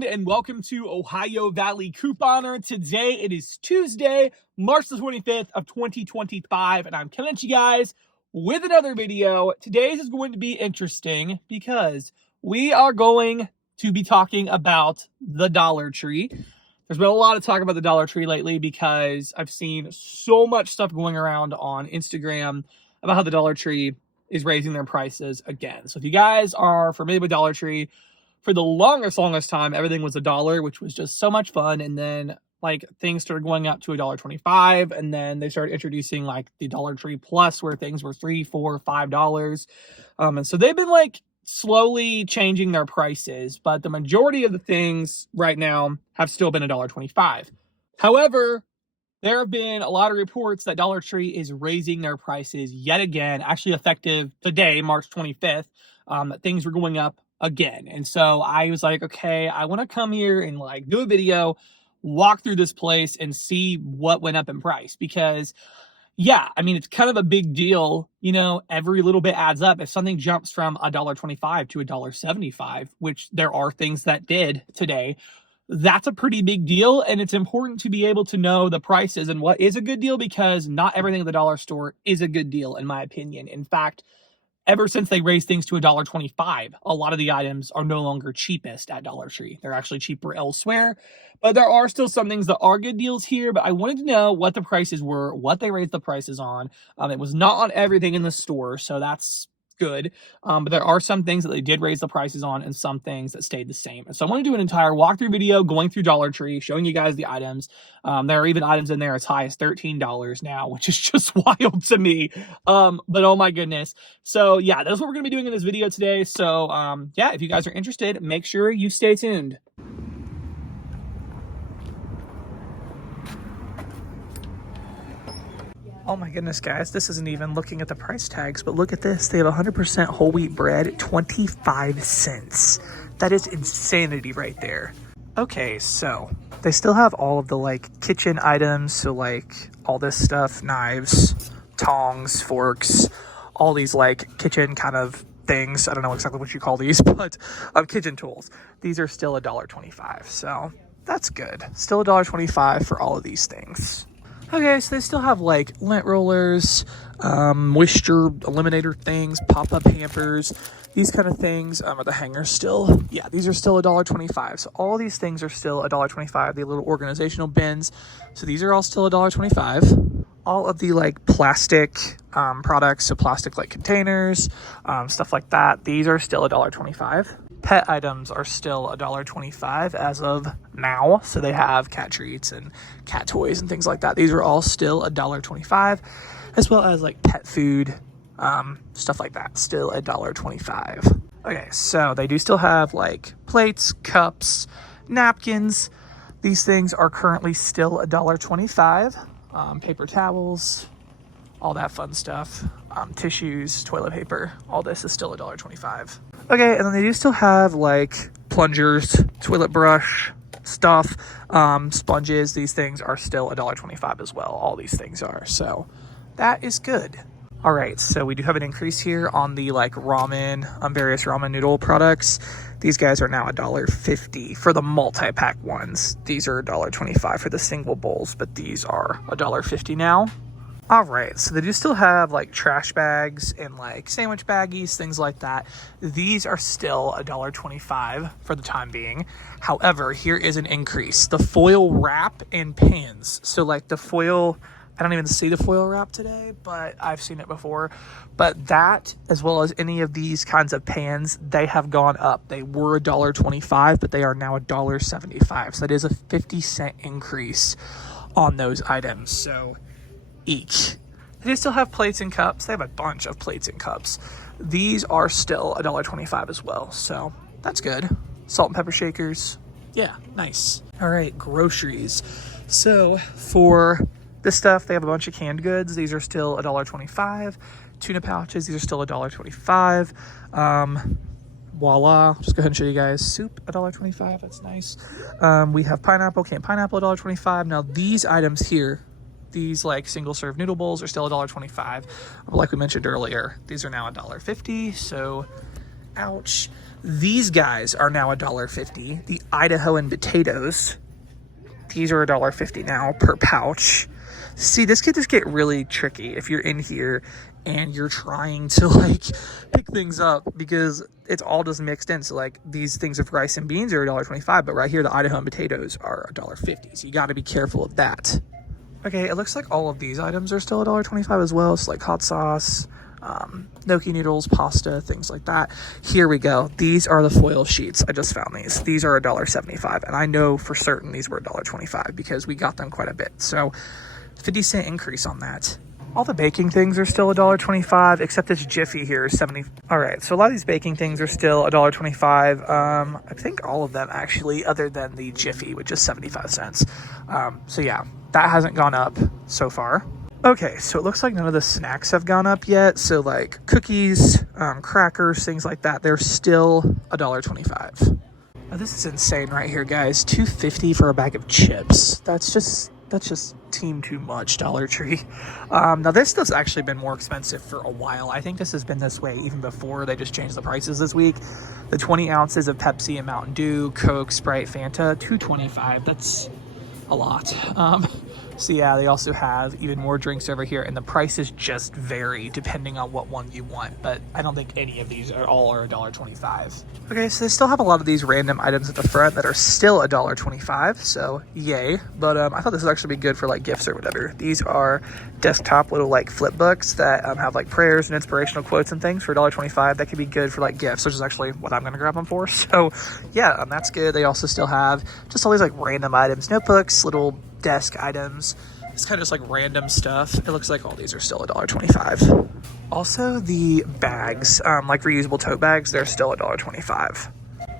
everyone, and welcome to Ohio Valley Couponer. Today it is Tuesday, March the 25th of 2025, and I'm coming at you guys with another video. Today's is going to be interesting because we are going to be talking about the Dollar Tree. There's been a lot of talk about the Dollar Tree lately because I've seen so much stuff going around on Instagram about how the Dollar Tree is raising their prices again. So if you guys are familiar with Dollar Tree, for the longest time, everything was $1, which was just so much fun. And then like things started going up to $1.25, and then they started introducing like the Dollar Tree Plus, where things were $3, $4, $5. And so they've been like slowly changing their prices, but the majority of the things right now have still been $1.25. However, there have been a lot of reports that Dollar Tree is raising their prices yet again, actually effective today, March 25th, that things were going up again. And so I was like, okay, I want to come here and like do a video, walk through this place and see what went up in price, because yeah, I mean, it's kind of a big deal. You know, every little bit adds up. If something jumps from $1.25 to $1.75, which there are things that did today, that's a pretty big deal. And it's important to be able to know the prices and what is a good deal, because not everything at the dollar store is a good deal, in my opinion. In fact, ever since they raised things to $1.25, a lot of the items are no longer cheapest at Dollar Tree. They're actually cheaper elsewhere, but there are still some things that are good deals here. But I wanted to know what the prices were, what they raised the prices on. It was not on everything in the store, so that's good. But there are some things that they did raise the prices on and some things that stayed the same. And so I want to do an entire walkthrough video going through Dollar Tree, showing you guys the items. There are even items in there as high as $13 now, which is just wild to me. But oh my goodness. So yeah, that's what we're going to be doing in this video today. So yeah, if you guys are interested, make sure you stay tuned. Oh my goodness, guys, this isn't even looking at the price tags, but look at this. They have 100% whole wheat bread, 25 cents. That is insanity right there. Okay, so they still have all of the like kitchen items. So like all this stuff, knives, tongs, forks, all these like kitchen kind of things. I don't know exactly what you call these, but kitchen tools. These are still $1.25. So that's good. Still $1.25 for all of these things. Okay, so they still have like lint rollers, moisture eliminator things, pop-up hampers, these kind of things. Are the hangers still? Yeah, these are still $1.25. So all these things are still $1.25. The little organizational bins. So these are all still $1.25. All of the like plastic products, so plastic like containers, stuff like that, these are still $1.25. Pet items are still $1.25 as of now. So they have cat treats and cat toys and things like that. These are all still $1.25, as well as like pet food, stuff like that, still $1.25. Okay, so they do still have like plates, cups, napkins. These things are currently still $1.25. Paper towels, all that fun stuff. Tissues, toilet paper, all this is still $1.25. Okay, and then they do still have like plungers, toilet brush stuff, sponges. These things are still $1.25 as well. All these things are, so that is good. All right, so we do have an increase here on the like ramen, various ramen noodle products. These guys are now $1.50 for the multi-pack ones. These are $1.25 for the single bowls, but these are $1.50 now. All right, so they do still have like trash bags and like sandwich baggies, things like that. These are still $1.25 for the time being. However, here is an increase. The foil wrap and pans. So like the foil, I don't even see the foil wrap today, but I've seen it before. But that, as well as any of these kinds of pans, they have gone up. They were $1.25, but they are now $1.75. So that is a 50-cent increase on those items. So each. They still have plates and cups. They have a bunch of plates and cups. These are still $1.25 as well, so that's good. Salt and pepper shakers. Yeah, nice. All right, groceries. So for this stuff, they have a bunch of canned goods. These are still $1.25. Tuna pouches, these are still $1.25. Voila, just go ahead and show you guys. Soup, $1.25, that's nice. We have pineapple, canned pineapple, $1.25. Now these items here, these like single serve noodle bowls are still $1.25. Like we mentioned earlier, these are now $1.50. So, ouch. These guys are now $1.50. The Idahoan potatoes, these are $1.50 now per pouch. See, this could just get really tricky if you're in here and you're trying to like pick things up because it's all just mixed in. So like these things of rice and beans are $1.25, but right here the Idahoan potatoes are $1.50. So you got to be careful of that. Okay, it looks like all of these items are still $1.25 as well. It's like hot sauce, gnocchi noodles, pasta, things like that. Here we go. These are the foil sheets. I just found these. These are $1.75, and I know for certain these were $1.25 because we got them quite a bit. So 50-cent increase on that. All the baking things are still $1.25, except this Jiffy here is 70. All right, so a lot of these baking things are still $1.25. I think all of them actually, other than the Jiffy, which is 75 cents. So yeah, that hasn't gone up so far. Okay, so it looks like none of the snacks have gone up yet. So like cookies, crackers, things like that, they're still $1.25. Now this is insane right here, guys. $2.50 for a bag of chips. That's just team too much, Dollar Tree. Now this has actually been more expensive for a while. I think this has been this way even before they just changed the prices this week. The 20 ounces of Pepsi and Mountain Dew, Coke, Sprite, Fanta, $2.25. That's a lot. So yeah, they also have even more drinks over here, and the prices just vary depending on what one you want, but I don't think any of these are $1.25. Okay, so they still have a lot of these random items at the front that are still $1.25, so yay. But I thought this would actually be good for like gifts or whatever. These are desktop little like flip books that have like prayers and inspirational quotes and things for $1.25. That could be good for like gifts, which is actually what I'm gonna grab them for. So yeah, that's good. They also still have just all these like random items, notebooks, little desk items. It's kind of just like random stuff. It looks like all these are still $1.25. Also the bags, like reusable tote bags, they're still $1.25.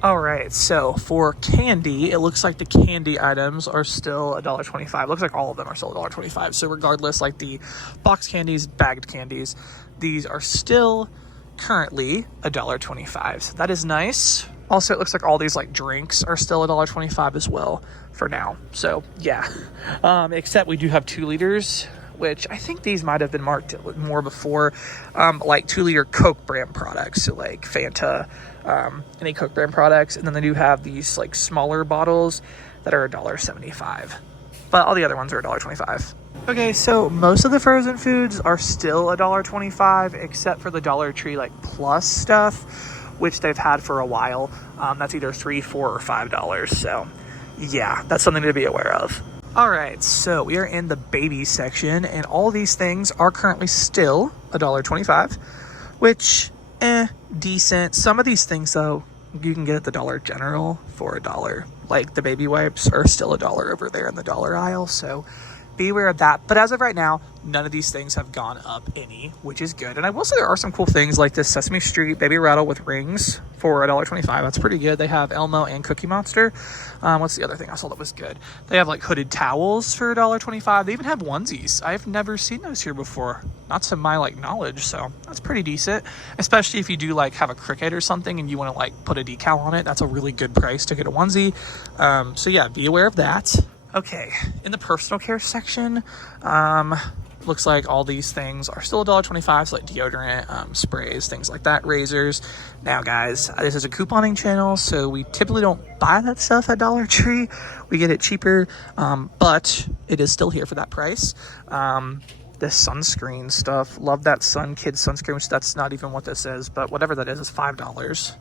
All right, so for candy, it looks like the candy items are still $1.25. Looks like all of them are still $1.25. So regardless, like the box candies, bagged candies, these are still currently $1.25. So that is nice. Also, it looks like all these like drinks are still $1.25 as well for now. So yeah, except we do have 2 liters, which I think these might have been marked more before, like 2-liter Coke brand products, so like Fanta, any Coke brand products. And then they do have these like smaller bottles that are $1.75, but all the other ones are $1.25. Okay, so most of the frozen foods are still $1.25, except for the Dollar Tree like plus stuff, which they've had for a while. That's either $3, $4, or $5. So yeah, that's something to be aware of. All right, so we are in the baby section, and all these things are currently still $1.25, which, decent. Some of these things, though, you can get at the Dollar General for $1. Like the baby wipes are still $1 over there in the dollar aisle, so be aware of that. But as of right now, none of these things have gone up any, which is good. And I will say there are some cool things like this Sesame Street Baby Rattle with rings for $1.25. That's pretty good. They have Elmo and Cookie Monster. What's the other thing I saw that was good? They have like hooded towels for $1.25. They even have onesies. I've never seen those here before, not to my like knowledge. So that's pretty decent, especially if you do like have a cricket or something and you want to like put a decal on it. That's a really good price to get a onesie. So yeah, be aware of that. Okay, in the personal care section, looks like all these things are still $1.25, so like deodorant, sprays, things like that, razors. Now guys, this is a couponing channel, so we typically don't buy that stuff at Dollar Tree. We get it cheaper, but it is still here for that price. This sunscreen stuff, love that Sun Kids sunscreen, which that's not even what this is, but whatever that is $5.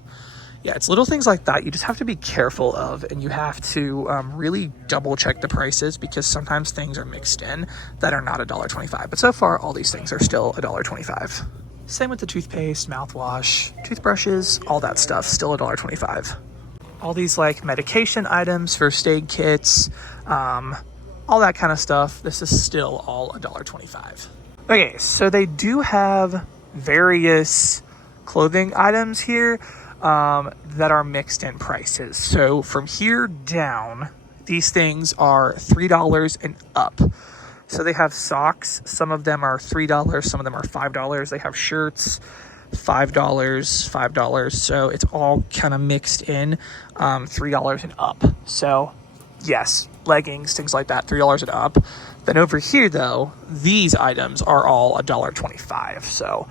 Yeah, it's little things like that you just have to be careful of, and you have to really double check the prices, because sometimes things are mixed in that are not $1.25. But so far, all these things are still $1.25. Same with the toothpaste, mouthwash, toothbrushes, all that stuff, still $1.25. All these like medication items, first aid kits, all that kind of stuff, this is still all $1.25. Okay, so they do have various clothing items here that are mixed in prices. So from here down, these things are $3 and up. So they have socks. Some of them are $3. Some of them are $5. They have shirts, $5. So it's all kind of mixed in, $3 and up. So yes, leggings, things like that, $3 and up. Then over here though, these items are all $1.25. So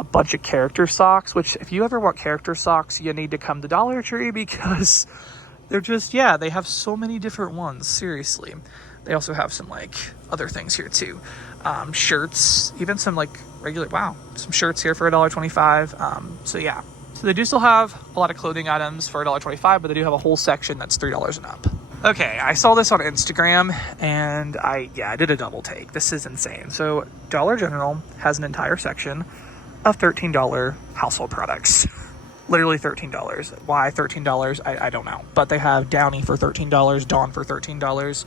a bunch of character socks, which if you ever want character socks, you need to come to Dollar Tree because they're just, yeah, they have so many different ones, seriously. They also have some like other things here too. Shirts, even some like regular, wow, some shirts here for $1.25. So yeah, so they do still have a lot of clothing items for $1.25, but they do have a whole section that's $3 and up. Okay, I saw this on Instagram and I did a double take. This is insane. So Dollar General has an entire section of $13 household products. Literally $13. Why $13? I don't know. But they have Downy for $13, Dawn for $13,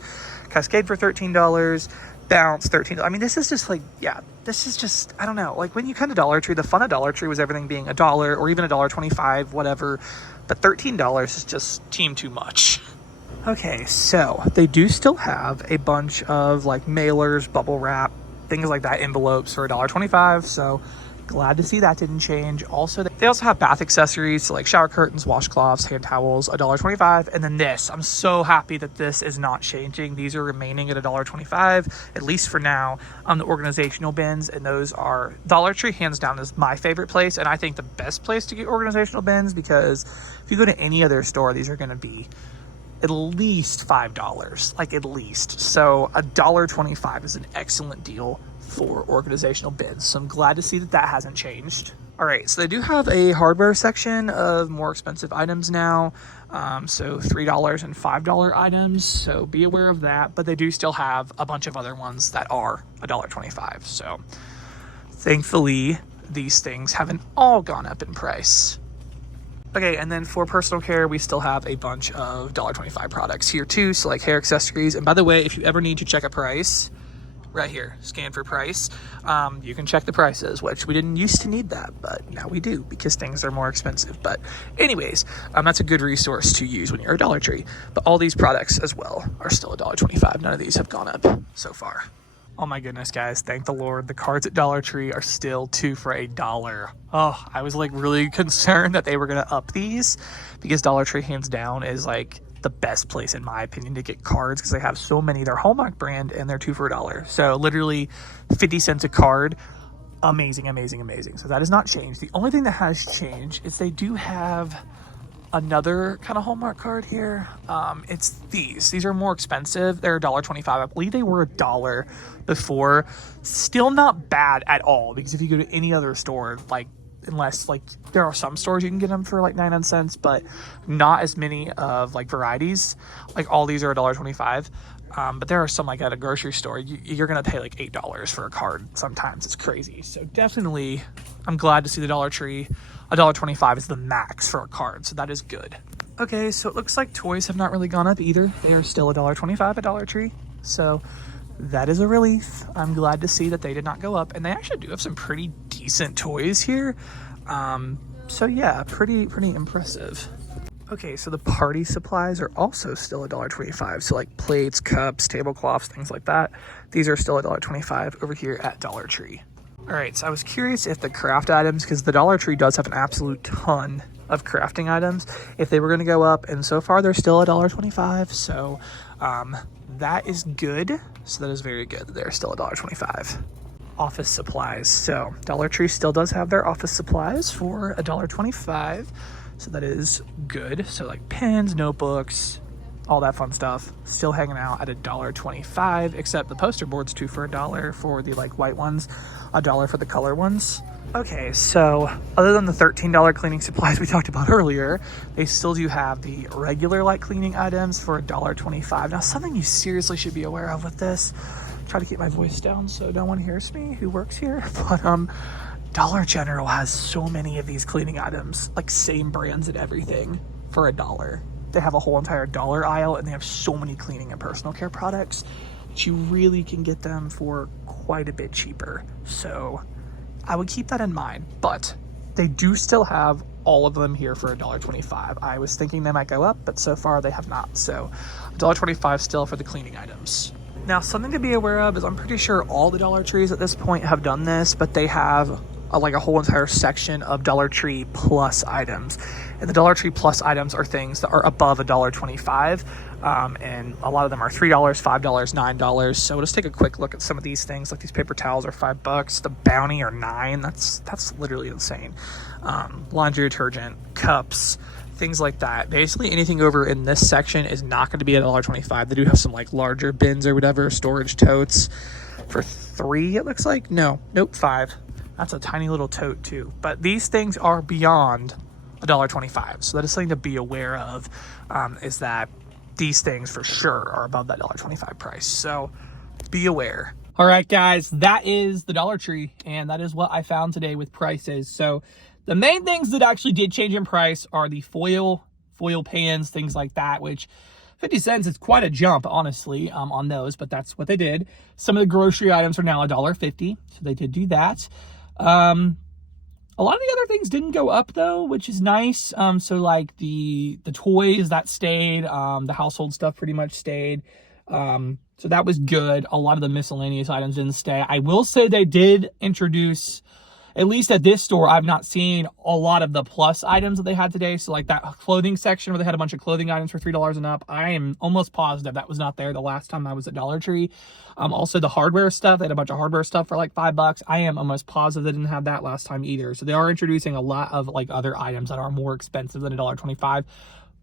Cascade for $13, Bounce $13. I mean, this is just like, yeah, this is just, I don't know. Like when you come to Dollar Tree, the fun of Dollar Tree was everything being $1 or even $1.25, whatever. But $13 is just team too much. Okay, so they do still have a bunch of like mailers, bubble wrap, things like that, envelopes for $1.25. So glad to see that didn't change. Also, they also have bath accessories, so like shower curtains, washcloths, hand towels, $1.25. And then this, I'm so happy that this is not changing. These are remaining at $1.25, at least for now, on the organizational bins. And those are, Dollar Tree hands down is my favorite place. And I think the best place to get organizational bins, because if you go to any other store, these are going to be at least $5, like at least. So $1.25 is an excellent deal for organizational bins. So I'm glad to see that that hasn't changed. All right, so they do have a hardware section of more expensive items now. So $3 and $5 items. So be aware of that. But they do still have a bunch of other ones that are $1.25. So thankfully, these things haven't all gone up in price. Okay, and then for personal care, we still have a bunch of $1.25 products here too. So like hair accessories. And by the way, if you ever need to check a price, right here, scan for price. You can check the prices, which we didn't used to need that, but now we do because things are more expensive. But anyways, that's a good resource to use when you're a Dollar Tree. But all these products as well are still $1.25. None of these have gone up so far. Oh my goodness, guys, thank the Lord. The cards at Dollar Tree are still 2 for $1. Oh, I was like really concerned that they were gonna up these because Dollar Tree hands down is like the best place in my opinion to get cards because they have so many. They're Hallmark brand and they're 2 for $1. So literally 50 cents a card. Amazing, amazing, amazing. So that has not changed. The only thing that has changed is they do have another kind of Hallmark card here. It's these are more expensive. They're $1.25. I believe they were $1 before. Still not bad at all because if you go to any other store, like unless like there are some stores you can get them for like 99 cents, but not as many of like varieties. Like all these are $1.25. But there are some like at a grocery store, you're going to pay like $8 for a card. Sometimes it's crazy. So definitely I'm glad to see the Dollar Tree. $1.25 is the max for a card. So that is good. Okay. So it looks like toys have not really gone up either. They are still $1.25 at Dollar Tree. So that is a relief. I'm glad to see that they did not go up, and they actually do have some pretty decent toys here. So yeah, pretty impressive. Okay, so the party supplies are also still $1.25. So like plates, cups, tablecloths, things like that. These are still $1.25 over here at Dollar Tree. All right, so I was curious if the craft items, because the Dollar Tree does have an absolute ton of crafting items, if they were going to go up, and so far they're still $1.25. So that is good. So that is very good that they're still $1.25. Office supplies. So Dollar Tree still does have their office supplies for $1.25. So that is good. So like pens, notebooks, all that fun stuff, still hanging out at $1.25, except the poster board's 2 for $1 for the like white ones, $1 for the color ones. Okay, so other than the $13 cleaning supplies we talked about earlier, they still do have the regular light cleaning items for $1.25. Now, something you seriously should be aware of with this, try to keep my voice down so no one hears me who works here, but Dollar General has so many of these cleaning items, like same brands and everything, for $1. They have a whole entire dollar aisle, and they have so many cleaning and personal care products that you really can get them for quite a bit cheaper. So I would keep that in mind, but they do still have all of them here for $1.25. I was thinking they might go up, but so far they have not. So $1.25 still for the cleaning items. Now, something to be aware of is I'm pretty sure all the Dollar Trees at this point have done this, but they have like a whole entire section of Dollar Tree Plus items. And the Dollar Tree Plus items are things that are above $1.25. And a lot of them are $3, $5, $9. So let's take a quick look at some of these things. Like these paper towels are $5. The Bounty are $9. That's literally insane. Laundry detergent, cups, things like that. Basically anything over in this section is not going to be $1.25. They do have some like larger bins or whatever, storage totes for $3, it looks like. Nope, $5. That's a tiny little tote too. But these things are beyond $1.25. So that is something to be aware of, is that these things for sure are above that $1.25 price. So be aware. All right, guys, that is the Dollar Tree, and that is what I found today with prices. So the main things that actually did change in price are the foil pans, things like that, which 50 cents is quite a jump, honestly, on those, but that's what they did. Some of the grocery items are now $1.50, so they did do that. A lot of the other things didn't go up though, which is nice. So like the toys that stayed, the household stuff pretty much stayed. So that was good. A lot of the miscellaneous items didn't stay. I will say they did introduce, at least at this store, I've not seen a lot of the plus items that they had today. So like that clothing section where they had a bunch of clothing items for $3 and up, I am almost positive that was not there the last time I was at Dollar Tree. Also the hardware stuff, they had a bunch of hardware stuff for like $5. I am almost positive they didn't have that last time either. So they are introducing a lot of like other items that are more expensive than $1.25.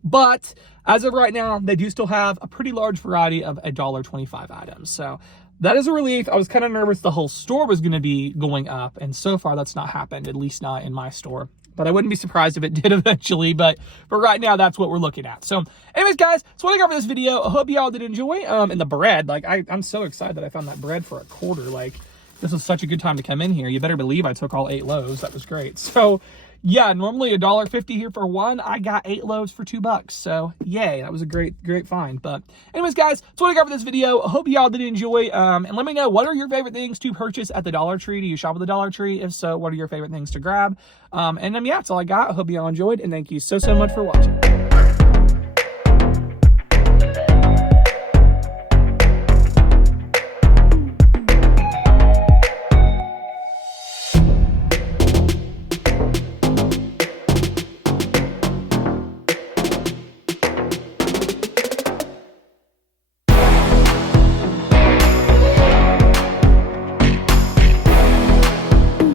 But as of right now, they do still have a pretty large variety of $1.25 items. So that is a relief. I was kind of nervous the whole store was going to be going up, and so far that's not happened, at least not in my store. But I wouldn't be surprised if it did eventually, but for right now, that's what we're looking at. So anyways, guys, that's what I got for this video. I hope y'all did enjoy. And the bread, like I'm so excited that I found that bread for $0.25. Like, this was such a good time to come in here. You better believe I took all 8 loaves. That was great. So yeah, normally $1.50 here for one. I got 8 loaves for $2. So yay, that was a great find. But anyways, guys, that's what I got for this video. I hope y'all did enjoy. And let me know, what are your favorite things to purchase at the Dollar Tree? Do you shop at the Dollar Tree? If so, what are your favorite things to grab? And yeah, that's all I got. I hope y'all enjoyed, and thank you so much for watching.